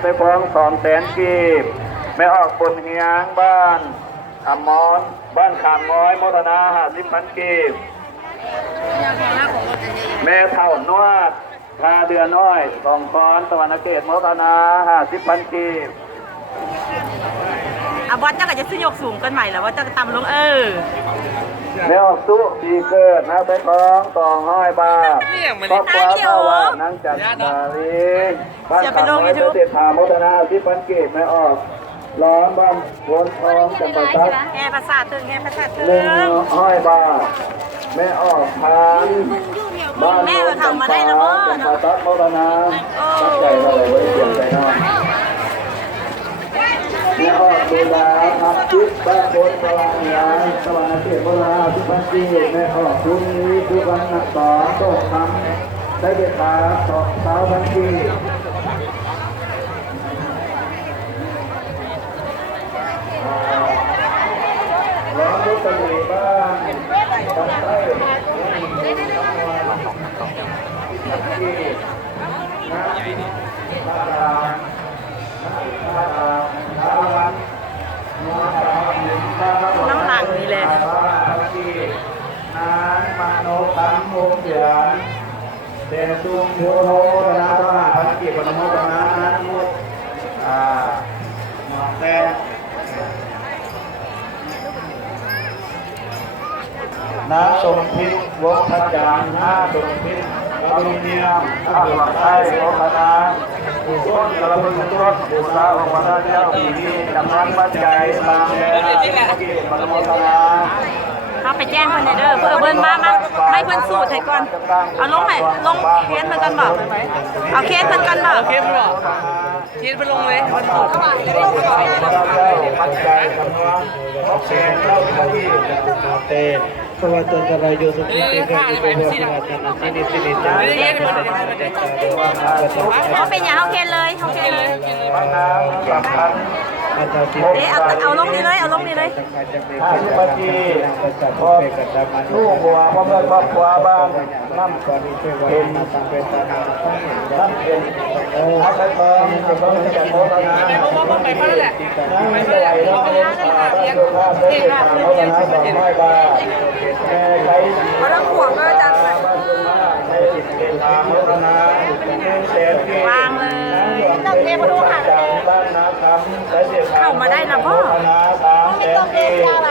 ไปฟ้อง200,000 กีบไม่ออกบนเฮียงบ้านอมรบ้านขามน้อยโมทนา50,000 กีบแม่เท่านวดพาเดือนน้อย2 ค้อนตะวันเกตโมทนา50,000 กีบวัดเจ้าก็จะซื้อยกสูงกันใหม่แล้วว่าเจ้าก็ตำลงไม่ออกสู้ปีเกิดนะไปฟ้อง200 บาทครอบครัวเข้าว่านั่งจัดบาลีบ้านขามน้อยเด็ดถาโมทนา50,000 กีบไม่ออกล้อมบ้านวนทองจังหวัดตรังแง่ภาษาตึงแง่ภาษาตึง100 บาทแม่ออกทานบ้านแม่ทำมาได้แล้วมั้งจังหวัดตรังโมทนาตั้งใจเลยไว้เตรียมใจนอนแม่ออกดูดาทับจิตบ้านคนพลังงานสวรรค์เกียรติโบราณ50,000 กีบแม่ออกทุนนี้ทุกวันนักต่อโตคำได้เด็ดขา2,000 กีบร้องลุกตะลีบ้างตั้งใจน้ำหลังนี่เลยนานมาโนคัมโมเสียนเดซุงโยโหนาตาพันกีปนโมตนานั้นมุดแต่น้าสมพิษวงทัจจานน้าสมพิษกาลุเนียมน้าหลักไทยโอคณาผู้ต้นกระพุ้งต้นผู้สาวของพระเจ้าปีนี้จำรันปัจจัยตามแนวกิจปนโมตนาเขาไปแจ้งคนเด้อเพื่อเบิ้ลมาไม่เพิ่นสูตรให้ก่อนเอาลงให้ลงเคสมันกันบอกเอาเคสมันกันบอกเคสมันบอกเคสมันลงเลยมันบอกปัจจัยจำนวน600,000เท่าที่เตสวัสดิ์จรายโยสุขิติกาอิโกโหสวัสดิ์นันทินิสินิจาเขาเป็นอย่างเขาเคสเลยเขาเคสเลยเอาลงนี่เลยเอาลงนี่เลย50,000 กีบลูกบัวพ่อเพื่อนครอบครัวบ้านน้ำเป็นน้ำเป็นอาศัยเพิ่มจะต้องจัดโฆษณาไม่ไหวแล้วสุภาพได้ติดตามโฆษณา200 บาทใช้มาแล้วขวบก็จะใช้ติดตามโฆษณา100,000 กีบวางเลยต้องเทมาดูค่ะจากบ้านนาคำใช้ติดตามเข้ามาได้นะพ่อโฆษณา300,000 กีบ